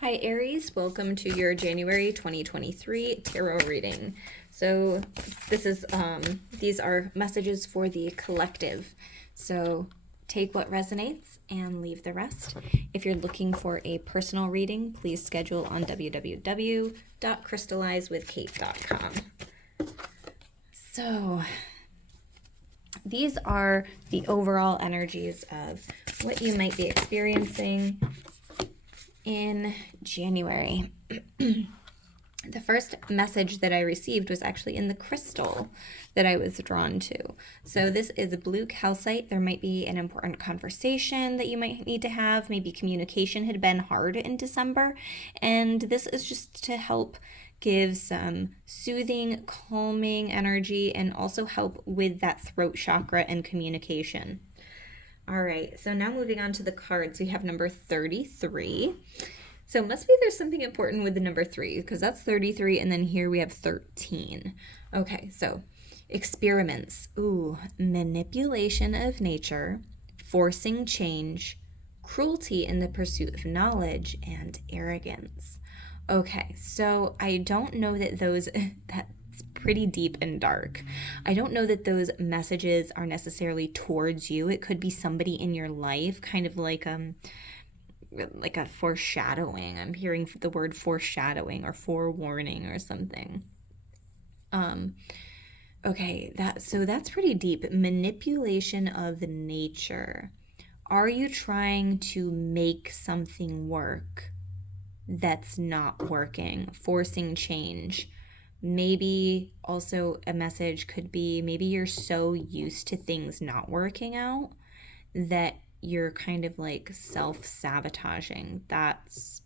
Hi Aries, welcome to your January 2023 tarot reading. So these are messages for the collective. So take what resonates and leave the rest. If you're looking for a personal reading, please schedule on www.crystallizewithkate.com. So these are the overall energies of what you might be experiencing in January. The first message that I received was actually in the crystal that I was drawn to. So this is blue calcite. There might be an important conversation that you might need to have. Maybe communication had been hard in December. And this is just to help give some soothing, calming energy and also help with that throat chakra and communication. All right, so now moving on to the cards, we have number 33. So must be there's something important with the number 3 because that's 33 and then here we have 13. Okay, so experiments. Ooh, manipulation of nature, forcing change, cruelty in the pursuit of knowledge, and arrogance. Okay, so I don't know that those that's pretty deep and dark. I don't know that those messages are necessarily towards you. It could be somebody in your life, kind of like a foreshadowing. I'm hearing the word foreshadowing or forewarning or something. Okay, that's pretty deep. Manipulation of nature. Are you trying to make something work that's not working? Forcing change. Maybe also a message could be maybe you're so used to things not working out that you're kind of like self-sabotaging. That's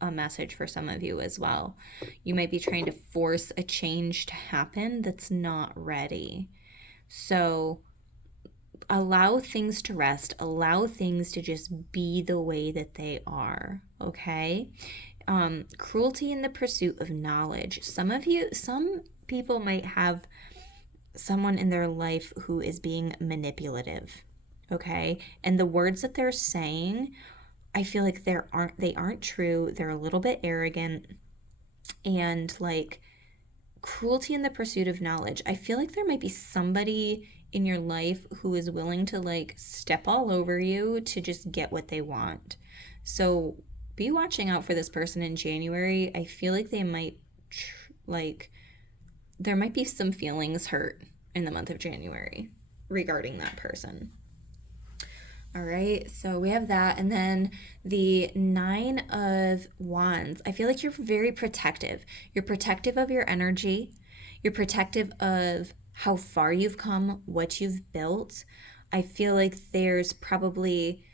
a message for some of you as well. You might be trying to force a change to happen that's not ready. So allow things to rest, allow things to just be the way that they are, okay? Cruelty in the pursuit of knowledge. Some people might have someone in their life who is being manipulative, okay? And the words that they're saying, I feel like they aren't true. They're a little bit arrogant and like cruelty in the pursuit of knowledge. I feel like there might be somebody in your life who is willing to like step all over you to just get what they want. So be watching out for this person in January. I feel like they might there might be some feelings hurt in the month of January regarding that person. All right, so we have that. And then the 9 of Wands. I feel like you're very protective. You're protective of your energy. You're protective of how far you've come, what you've built. I feel like there's probably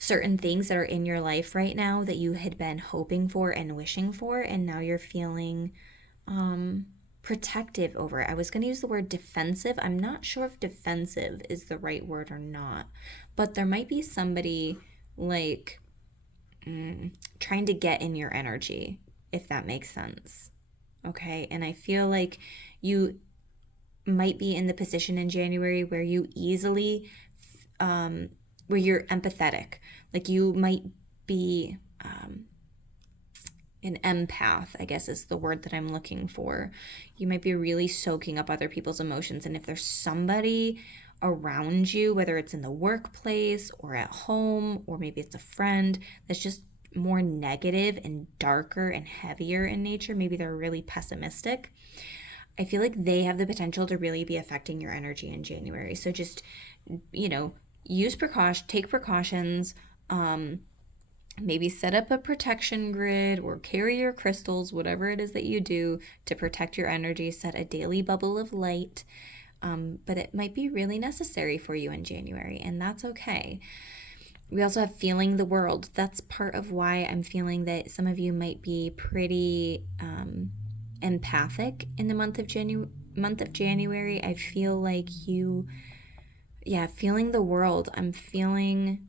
certain things that are in your life right now that you had been hoping for and wishing for, and now you're feeling protective over it. I was going to use the word defensive. I'm not sure if defensive is the right word or not, but there might be somebody like trying to get in your energy, if that makes sense. Okay, and I feel like you might be in the position in January where you easily, where you're empathetic. Like you might be an empath, I guess is the word that I'm looking for. You might be really soaking up other people's emotions. And if there's somebody around you, whether it's in the workplace or at home, or maybe it's a friend that's just more negative and darker and heavier in nature, maybe they're really pessimistic, I feel like they have the potential to really be affecting your energy in January. So just, take precautions, maybe set up a protection grid or carry your crystals, whatever it is that you do to protect your energy. Set a daily bubble of light. But it might be really necessary for you in January, and that's okay. We also have feeling the world. That's part of why I'm feeling that some of you might be pretty empathic in the month of January. I feel like feeling the world. I'm feeling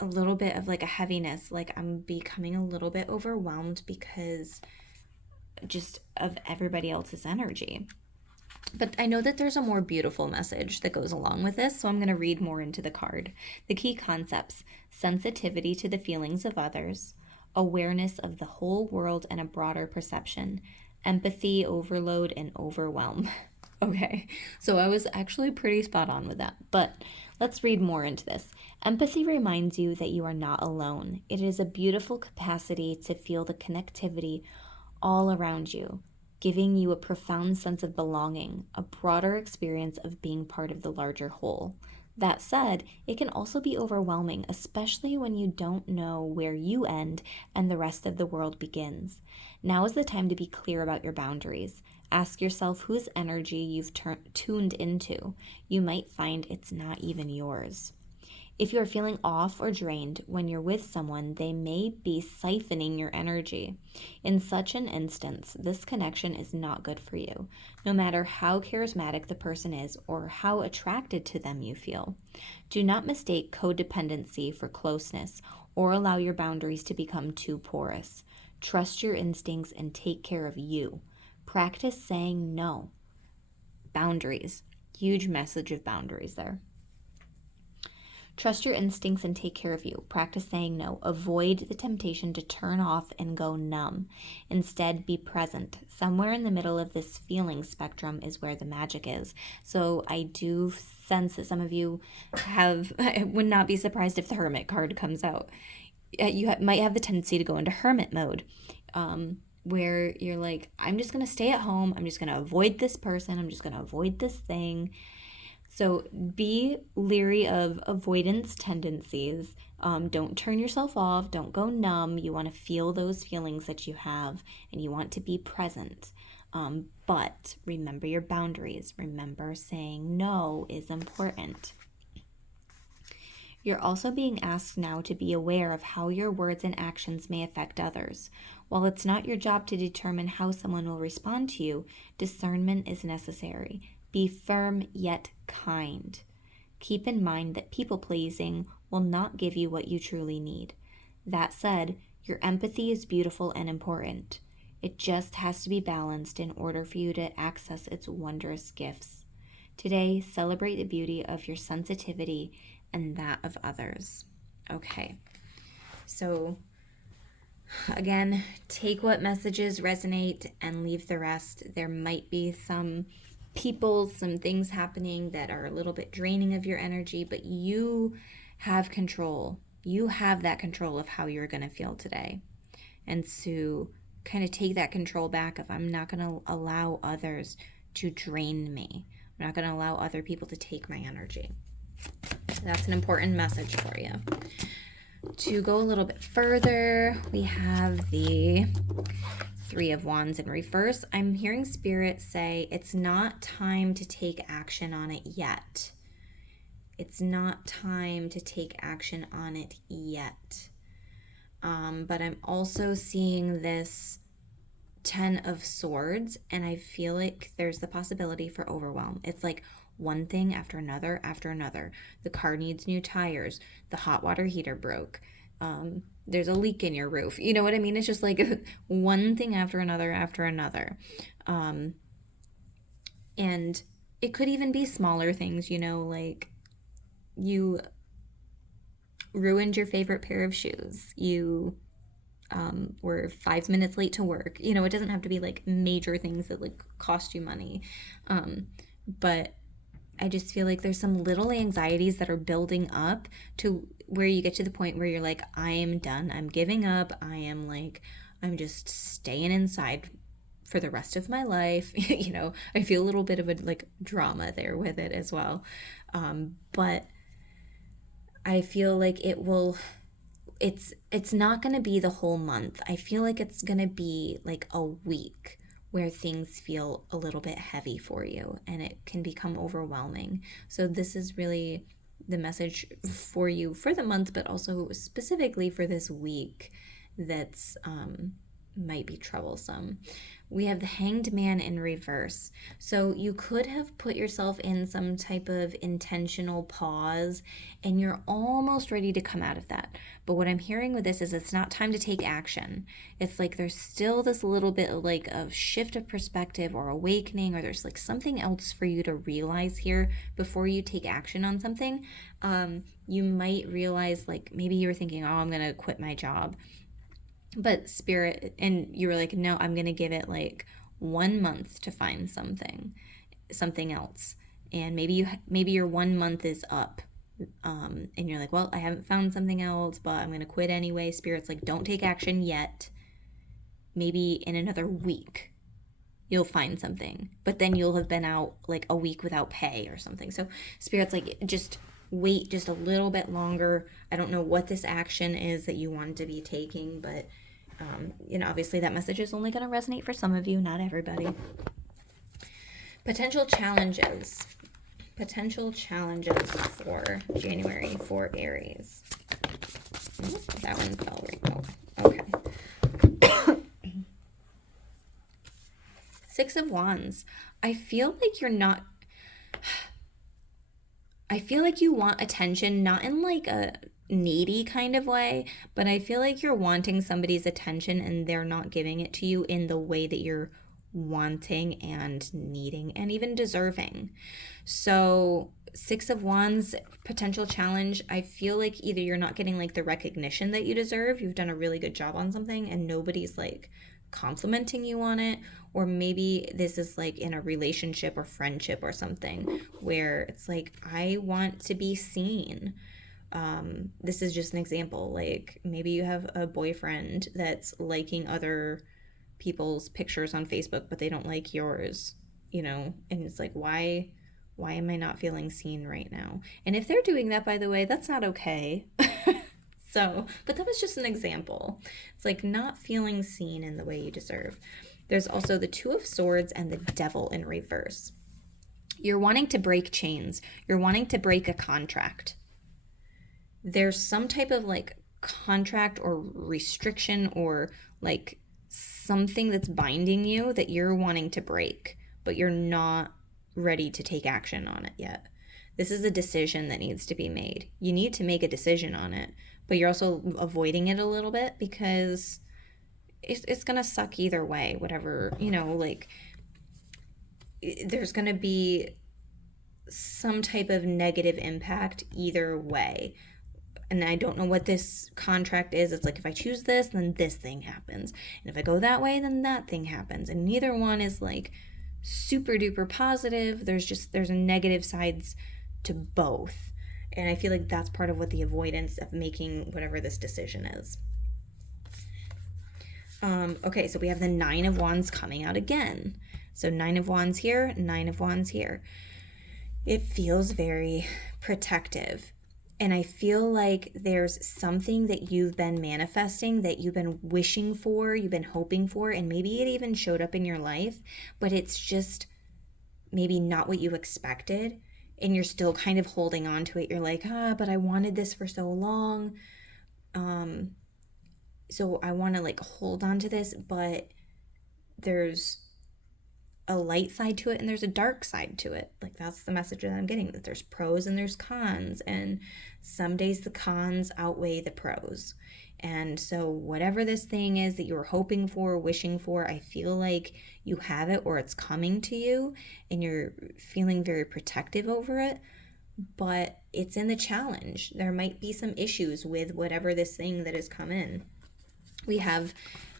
a little bit of like a heaviness, like I'm becoming a little bit overwhelmed because just of everybody else's energy. But I know that there's a more beautiful message that goes along with this, so I'm going to read more into the card. The key concepts: sensitivity to the feelings of others, awareness of the whole world and a broader perception, empathy, overload, and overwhelm. Okay, so I was actually pretty spot on with that, but let's read more into this. Empathy reminds you that you are not alone. It is a beautiful capacity to feel the connectivity all around you, giving you a profound sense of belonging, a broader experience of being part of the larger whole. That said, it can also be overwhelming, especially when you don't know where you end and the rest of the world begins. Now is the time to be clear about your boundaries. Ask yourself whose energy you've tuned into. You might find it's not even yours. If you are feeling off or drained when you're with someone, they may be siphoning your energy. In such an instance, this connection is not good for you, no matter how charismatic the person is or how attracted to them you feel. Do not mistake codependency for closeness or allow your boundaries to become too porous. Trust your instincts and take care of you. Practice saying no. Boundaries. Huge message of boundaries there. Trust your instincts and take care of you. Practice saying no. Avoid the temptation to turn off and go numb. Instead, be present. Somewhere in the middle of this feeling spectrum is where the magic is. So I do sense that some of you have, I would not be surprised if the Hermit card comes out. You might have the tendency to go into hermit mode, where you're like, I'm just going to stay at home. I'm just going to avoid this person. I'm just going to avoid this thing. So be leery of avoidance tendencies. Don't turn yourself off. Don't go numb. You want to feel those feelings that you have and you want to be present. But remember your boundaries. Remember saying no is important. You're also being asked now to be aware of how your words and actions may affect others. While it's not your job to determine how someone will respond to you, discernment is necessary. Be firm yet kind. Keep in mind that people pleasing will not give you what you truly need. That said, your empathy is beautiful and important. It just has to be balanced in order for you to access its wondrous gifts. Today, celebrate the beauty of your sensitivity and that of others. Okay, so again, take what messages resonate and leave the rest. There might be some people, some things happening that are a little bit draining of your energy, but you have control. You have that control of how you're going to feel today. And so kind of take that control back of I'm not going to allow others to drain me. I'm not going to allow other people to take my energy. That's an important message for you. To go a little bit further, we have the Three of Wands in reverse. I'm hearing Spirit say it's not time to take action on it yet. It's not time to take action on it yet. But I'm also seeing this Ten of Swords, and I feel like there's the possibility for overwhelm. It's like one thing after another after another. The car needs new tires. The hot water heater broke. There's a leak in your roof. You know what I mean? It's just like one thing after another after another. And it could even be smaller things, you know, like you ruined your favorite pair of shoes. You were 5 minutes late to work. You know, it doesn't have to be like major things that like cost you money. But I just feel like there's some little anxieties that are building up to where you get to the point where you're like, I am done. I'm giving up. I'm just staying inside for the rest of my life. You know, I feel a little bit of a like drama there with it as well. But I feel like it's not going to be the whole month. I feel like it's going to be like a week where things feel a little bit heavy for you and it can become overwhelming. So this is really the message for you for the month, but also specifically for this week that's might be troublesome. We have the Hanged Man in reverse. So you could have put yourself in some type of intentional pause and you're almost ready to come out of that. But what I'm hearing with this is it's not time to take action. It's like there's still this little bit like of shift of perspective or awakening, or there's like something else for you to realize here before you take action on something. You might realize like maybe you were thinking, oh, I'm going to quit my job. But Spirit, and you were like, no, I'm going to give it like 1 month to find something else. And maybe your 1 month is up. And you're like, well, I haven't found something else, but I'm going to quit anyway. Spirit's like, don't take action yet. Maybe in another week you'll find something, but then you'll have been out like a week without pay or something. So Spirit's like, just wait just a little bit longer. I don't know what this action is that you want to be taking, but obviously that message is only going to resonate for some of you, not everybody. Potential challenges for January for Aries. Oh, that one fell right. Oh, okay. Six of Wands. I feel like you want attention, not in like a needy kind of way, but I feel like you're wanting somebody's attention and they're not giving it to you in the way that you're wanting and needing and even deserving. So Six of Wands, potential challenge. I feel like either you're not getting like the recognition that you deserve, you've done a really good job on something and nobody's like complimenting you on it, or maybe this is like in a relationship or friendship or something where it's like, I want to be seen. This is just an example. Like maybe you have a boyfriend that's liking other people's pictures on Facebook, but they don't like yours, and it's like, why am I not feeling seen right now? And if they're doing that, by the way, that's not okay. So, but that was just an example. It's like not feeling seen in the way you deserve. There's also the Two of Swords and the Devil in reverse. You're wanting to break chains. You're wanting to break a contract. There's some type of like contract or restriction or like something that's binding you that you're wanting to break, but you're not ready to take action on it yet. This is a decision that needs to be made. You need to make a decision on it, but you're also avoiding it a little bit because it's going to suck either way, whatever, like there's going to be some type of negative impact either way. And I don't know what this contract is. It's like if I choose this, then this thing happens. And if I go that way, then that thing happens. And neither one is like super duper positive. There's a negative sides to both. And I feel like that's part of what the avoidance of making whatever this decision is. Okay, so we have the Nine of Wands coming out again. So 9 of Wands here, 9 of Wands here. It feels very protective. And I feel like there's something that you've been manifesting, that you've been wishing for, you've been hoping for, and maybe it even showed up in your life, but it's just maybe not what you expected. And you're still kind of holding on to it. You're like, but I wanted this for so long. So I want to like hold on to this, but there's a light side to it and there's a dark side to it. Like that's the message that I'm getting, that there's pros and there's cons, and some days the cons outweigh the pros. And so whatever this thing is that you're hoping for, wishing for, I feel like you have it or it's coming to you and you're feeling very protective over it, but it's in the challenge. There might be some issues with whatever this thing that has come in. We have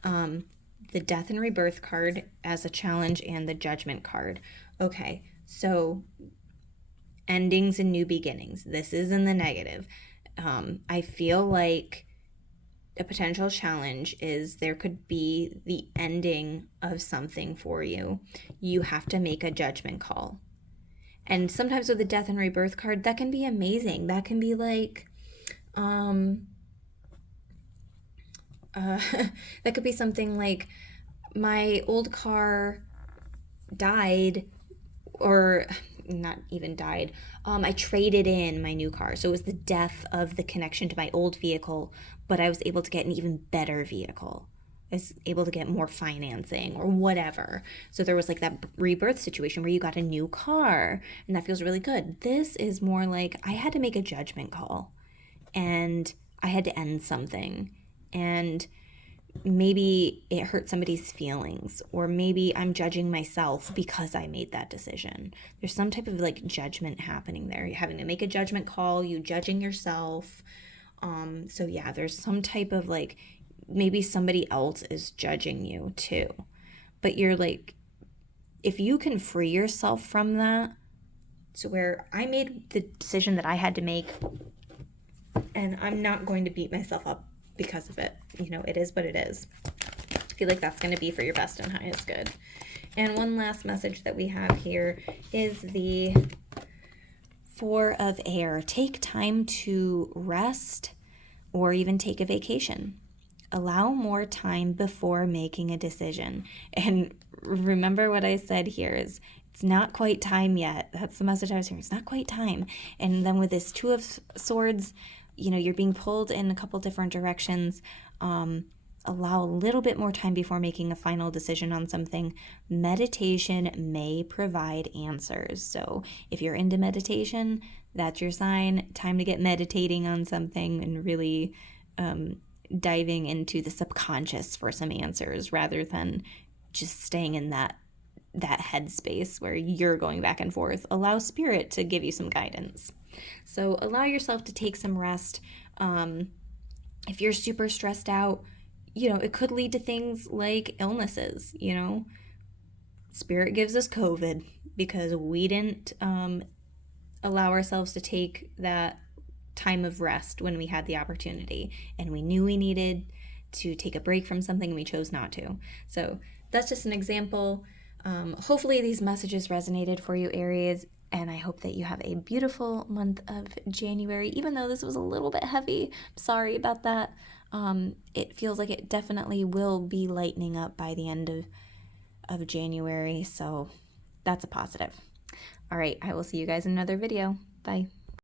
the Death and Rebirth card as a challenge and the Judgment card. Okay, so endings and new beginnings. This is in the negative. I feel like a potential challenge is there could be the ending of something for you. You have to make a judgment call. And sometimes with the Death and Rebirth card, that can be amazing. That can be like, that could be something like, my old car died, or not even died. I traded in my new car. So it was the death of the connection to my old vehicle, but I was able to get an even better vehicle. I was able to get more financing or whatever. So there was like that rebirth situation where you got a new car and that feels really good. This is more like I had to make a judgment call and I had to end something, and maybe it hurt somebody's feelings, or maybe I'm judging myself because I made that decision. There's some type of like judgment happening there. You're having to make a judgment call, you judging yourself. So yeah, there's some type of like maybe somebody else is judging you too. But you're like, if you can free yourself from that, to where I made the decision that I had to make, and I'm not going to beat myself up because of it. You know, it is what it is. I feel like that's going to be for your best and highest good. And one last message that we have here is the Four of Air. Take time to rest or even take a vacation. Allow more time before making a decision. And remember what I said here is it's not quite time yet. That's the message I was hearing. It's not quite time. And then with this Two of Swords, you know, you're being pulled in a couple different directions. Allow a little bit more time before making a final decision on something. Meditation may provide answers. So if you're into meditation, that's your sign. Time to get meditating on something and really diving into the subconscious for some answers rather than just staying in that headspace where you're going back and forth. Allow spirit to give you some guidance. So allow yourself to take some rest. If you're super stressed out, you know, it could lead to things like illnesses, you know. Spirit gives us COVID because we didn't allow ourselves to take that time of rest when we had the opportunity, and we knew we needed to take a break from something and we chose not to. So that's just an example. Hopefully these messages resonated for you, Aries, and I hope that you have a beautiful month of January, even though this was a little bit heavy. Sorry about that. It feels like it definitely will be lightening up by the end of January, so that's a positive. All right, I will see you guys in another video. Bye.